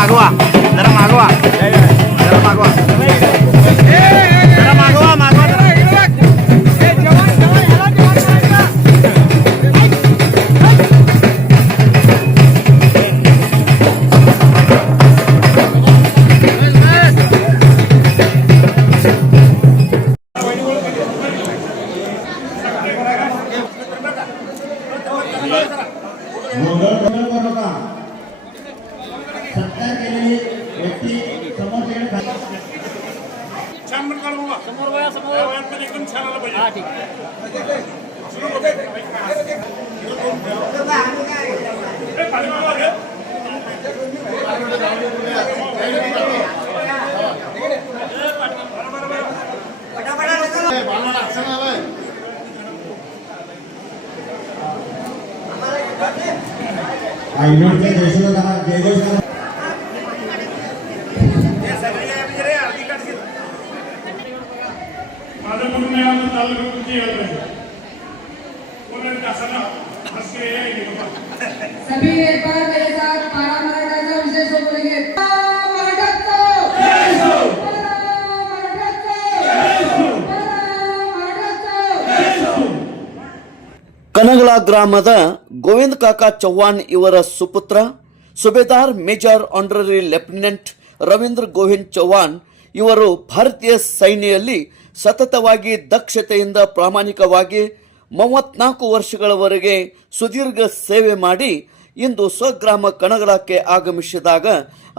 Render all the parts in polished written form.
मागवा जरा मागवा जरा मागवा जरा मागवा मागवा सत्कार केलेली व्यक्ती समोर छान म्हणतात बाबा समोर एकदम छान आलं पाहिजे. हा ठीक माझं म्हणून नाही आलं चाललं तुमची सभी एक बार मेरे साथ पारा मराठा विषय सो बोलेंगे ಕನಗಲ ಗ್ರಾಮದ ಗೋವಿಂದ ಕಾಕ ಚವ್ಹಾಣ್ ಇವರ ಸುಪುತ್ರ Subedar major honorary lieutenant Ravindra Govind Chavan ಇವರು ಭಾರತೀಯ ಸೈನ್ಯದಲ್ಲಿ ಸತತವಾಗಿ ದಕ್ಷತೆಯಿಂದ ಪ್ರಾಮಾಣಿಕವಾಗಿ 34 ವರ್ಷಗಳವರೆಗೆ ಸುದೀರ್ಘ ಸೇವೆ ಮಾಡಿ ಇಂದು ಸ್ವಗ್ರಾಮ ಕನಗಲಕ್ಕೆ ಆಗಮಿಸಿದಾಗ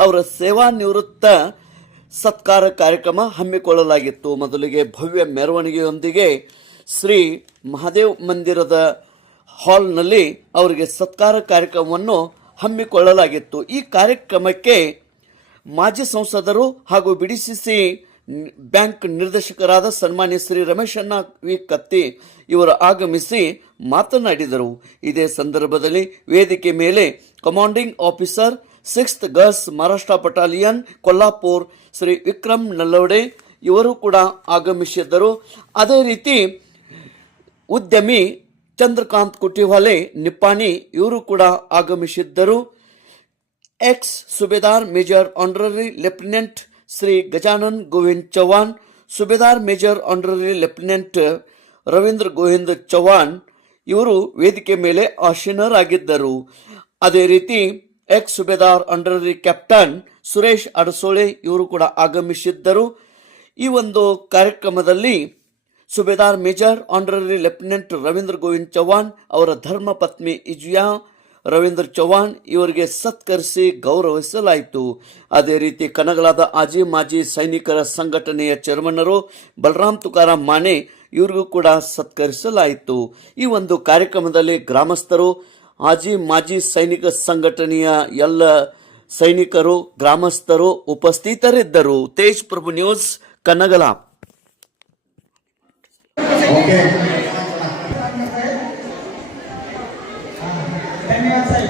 ಅವರ ಸೇವಾ ನಿವೃತ್ತ ಸತ್ಕಾರ ಕಾರ್ಯಕ್ರಮ ಹಮ್ಮಿಕೊಳ್ಳಲಾಗಿತ್ತು. ಮೊದಲಿಗೆ ಭವ್ಯ ಮೆರವಣಿಗೆಯೊಂದಿಗೆ ಶ್ರೀ ಮಹಾದೇವ್ ಮಂದಿರದ ಹಾಲ್ನಲ್ಲಿ ಅವರಿಗೆ ಸತ್ಕಾರ ಕಾರ್ಯಕ್ರಮವನ್ನು ಹಮ್ಮಿಕೊಳ್ಳಲಾಗಿತ್ತು. ಈ ಕಾರ್ಯಕ್ರಮಕ್ಕೆ ಮಾಜಿ ಸಂಸದರು ಹಾಗೂ ಬಿಡಿಸಿಸಿ ಬ್ಯಾಂಕ್ ನಿರ್ದೇಶಕರಾದ ಸನ್ಮಾನ್ಯ ಶ್ರೀ ರಮೇಶಣ್ಣ ವಿ ಕತ್ತಿ ಇವರು ಆಗಮಿಸಿ ಮಾತನಾಡಿದರು. ಇದೇ ಸಂದರ್ಭದಲ್ಲಿ ವೇದಿಕೆ ಮೇಲೆ commanding officer 6th girls Maharashtra battalion Kolhapur Shri Vikram Nallawade ಇವರು ಕೂಡ ಆಗಮಿಸಿದ್ದರು. ಅದೇ ರೀತಿ ಉದ್ಯಮಿ ಚಂದ್ರಕಾಂತ್ ಕುಟಿವಾಲೆ ನಿಪ್ಪಾಣಿ ಇವರು ಕೂಡ ಆಗಮಿಸಿದ್ದರು. Ex Subedar major honorary lieutenant Shri Gajanan Govind Chavan, Subedar major honorary lieutenant Ravindra Govind Chavan ಇವರು ವೇದಿಕೆ ಮೇಲೆ ಆಸೀನರಾಗಿದ್ದರು. ಅದೇ ರೀತಿ ex Subedar honorary captain Suresh Adsole ಇವರು ಕೂಡ ಆಗಮಿಸಿದ್ದರು. ಈ ಒಂದು ಕಾರ್ಯಕ್ರಮದಲ್ಲಿ Subedar major honorary lieutenant Ravindra Govind Chavan ಅವರ ಧರ್ಮ ಪತ್ನಿ ಇಜಿಯಾ ರವೀಂದ್ರ ಚವ್ಹಾಣ್ ಇವರಿಗೆ ಸತ್ಕರಿಸಿ ಗೌರವಿಸಲಾಯಿತು. ಅದೇ ರೀತಿ ಕನಗಲಾದ ಆಜಿ ಮಾಜಿ ಸೈನಿಕರ ಸಂಘಟನೆಯ ಚೇರ್ಮನ್ನರು ಬಲರಾಮ್ ತುಕಾರಾಮ್ ಮಾನೆ ಇವರಿಗೂ ಕೂಡ ಸತ್ಕರಿಸಲಾಯಿತು. ಈ ಒಂದು ಕಾರ್ಯಕ್ರಮದಲ್ಲಿ ಗ್ರಾಮಸ್ಥರು, ಆಜಿ ಮಾಜಿ ಸೈನಿಕ ಸಂಘಟನೆಯ ಎಲ್ಲ ಸೈನಿಕರು, ಗ್ರಾಮಸ್ಥರು ಉಪಸ್ಥಿತರಿದ್ದರು. ತೇಜ್ ಪ್ರಭು ನ್ಯೂಸ್ ಕನಗಲ. धन्यवाद साहेब.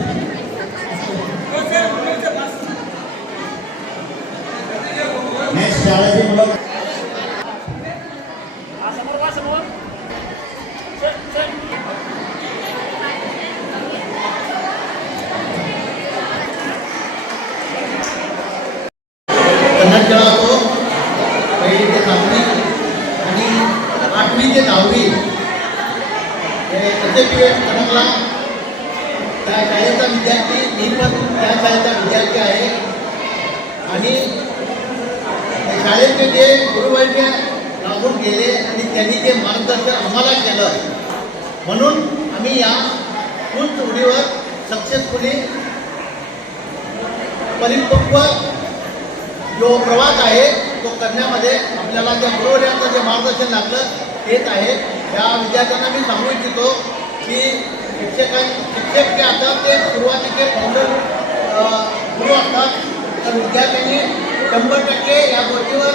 नेक्स्ट शाळेची मुलं कन्नड शाळा तो 1ली ते 7वी आणि 8वी ते 10वी कनगला त्या शाळेचा विद्यार्थी, मी पण त्या शाळेचा विद्यार्थी आहे. आणि शाळेचे जे गुरुवैद्य लागून गेले आणि त्यांनी जे मार्गदर्शन आम्हाला केलं म्हणून आम्ही या उंच उडीवर सक्सेसफुली परिपक्व जो प्रवास आहे तो करण्यामध्ये आपल्याला त्या गुरुवर्यांचं जे मार्गदर्शन लागलं तेच आहे. या विद्यार्थ्यांना मी सांगू इच्छितो की शिक्षक जे आता ते सुरुवातीचे फाउंडर गुरु असतात, तर विद्यार्थ्यांनी 100% या गोष्टीवर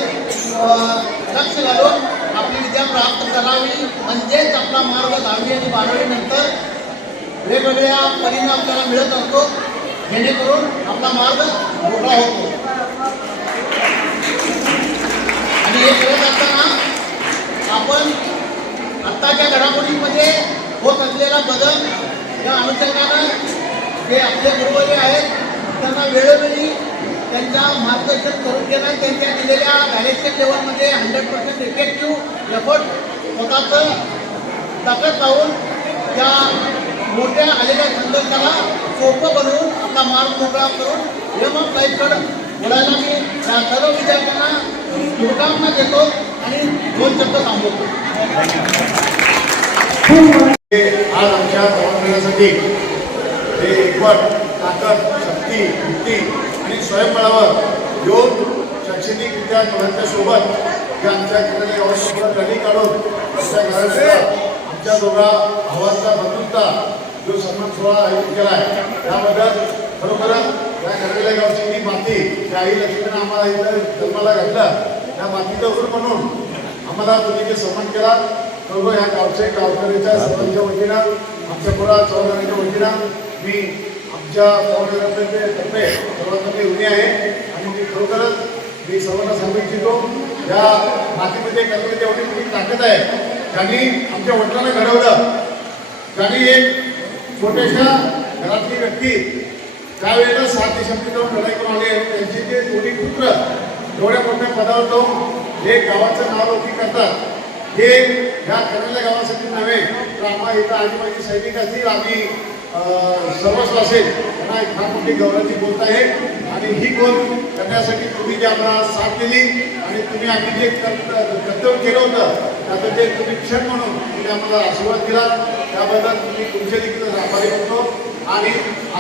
लक्ष घालून आपली विद्या प्राप्त करावी. म्हणजेच आपला मार्ग 10वी आणि 12वी नंतर वेगवेगळ्या परिणाम आपल्याला मिळत असतो, जेणेकरून आपला मार्ग मोकळा होतो. आणि हे करत असताना आपण आत्ताच्या घडामोडीमध्ये होत असलेला बदल या अनुषंगानं जे आपले गुरुवर्य आहेत त्यांना वेळोवेळी मार्गदर्शन करून घेणं, त्यांच्या दिलेल्या व्हॅलेशन लेवलमध्ये 100% इफेक्टिव्ह एफर्ट स्वतःचं ताकद लावून त्या मोठ्या आलेल्या संघर्षाला सोपं बनवून आपला मार्ग मोकळा करून एम ऑफ लाईफकडे बोलायला मी या सर्व विद्यार्थ्यांना शुभकामना देतो आणि 2 शब्द थांबवतो. आज आमच्या जवानसाठी हे एकवट ताकद शक्ती युक्ती आणि स्वयंबळावर येऊन शैक्षणिकरित्या मुलांच्या सोबत जे आमच्या केलेल्या गावासोबत रॅली काढून आमच्या घरासोबत आमच्या दोघा भावांचा बंधुता जो सन्मान सोहळा आयोजित केला आहे त्याबद्दल खरोखरच या घरलेल्या गावची ही माती ज्या आई लक्ष्मीनं आम्हाला इथं जन्माला घातलं त्या मातीचा ऊर म्हणून आम्हाला तुम्ही जे सन्मान केला सर्व ह्या गावचे गावकऱ्याच्या सर्वांच्या वतीनं आमच्या पुरा चौधऱ्यांच्या वतीनं मी आमच्या तर्फे सर्वांना मी ऋणी आहे आणि मी खरोखरच मी सर्वांना सांगू इच्छितो या मातीमध्ये कसली एवढी मोठी ताकद आहे ज्यांनी आमच्या वडिलांना घडवलं, ज्यांनी एक छोट्याशा घरातली व्यक्ती त्यावेळेला 7 देशांमध्ये जाऊन लढाई करून आले त्यांचे जे दोन्ही पुत्र एवढ्या मोठ्या पदावर जाऊन हे गावाचं नाव रोखी करतात हे ह्या करण्याच्या गावासाठी नव्हे तर आम्हा इथं आजूबाजू सैनिक असतील आम्ही सर्वस्व असेल त्यांना एक फार मोठी गौरवाची गोष्ट आहे आणि ही गोष्ट करण्यासाठी तुम्ही जी आम्हाला साथ दिली आणि तुम्ही आम्ही जे कर्तव्य केलं होतं त्याचं जे तुम्ही क्षण म्हणून तुम्ही आम्हाला आशीर्वाद दिला त्याबद्दल तुम्ही तुमचे देखील आभारी होतो आणि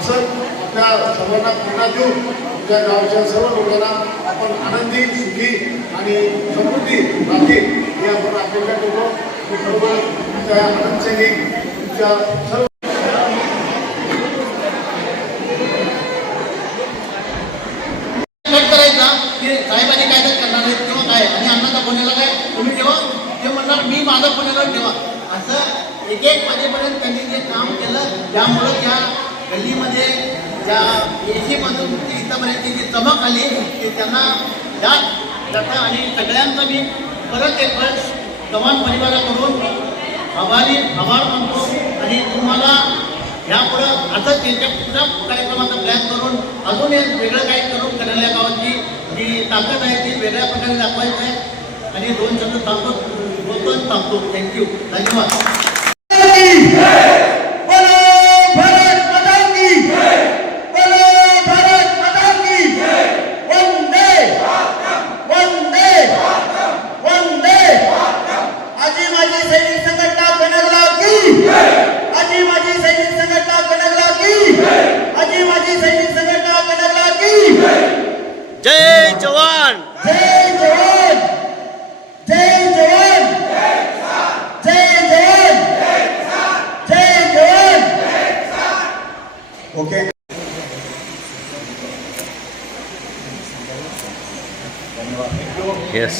असंच आपल्या सर्वांना प्रेरणा देऊन आमच्या गावच्या सर्व लोकांना आपण आनंदी सुखी आणि समृद्धी राहतील हे आपण अपेक्षा करतो. मी बरोबर तुमच्या आनंद सैनिक तुमच्या सर्व करायचा की साहेबांनी काय तर करणार आहेत किंवा काय आणि अण्णाचा पुण्याला काय तुम्ही ठेवा ते म्हणणार मी माझा पुण्याला ठेवा असं एक वाजेपर्यंत त्यांनी जे काम केलं त्यामुळं त्या गल्लीमध्ये ज्या एसीमधून इथंपर्यंत जी चमक आली ती त्यांना जास्त जातं आणि सगळ्यांचं मी परत एक वेळेस जवान परिवाराकडून आभार मानतो आणि तुम्हाला यापुढं असंच त्यांच्या पुढच्या कार्यक्रमाचा प्लॅन करून अजून एक वेगळं काही करून करण्याच्या गावाची जी ताकद आहे ती वेगळ्या प्रकारे दाखवायचं आहे आणि 2 शब्द थांबतो. थँक्यू, धन्यवाद. जय जवान. जय जवान. जय जवान. जय जवान. जय जवान. Okay yes.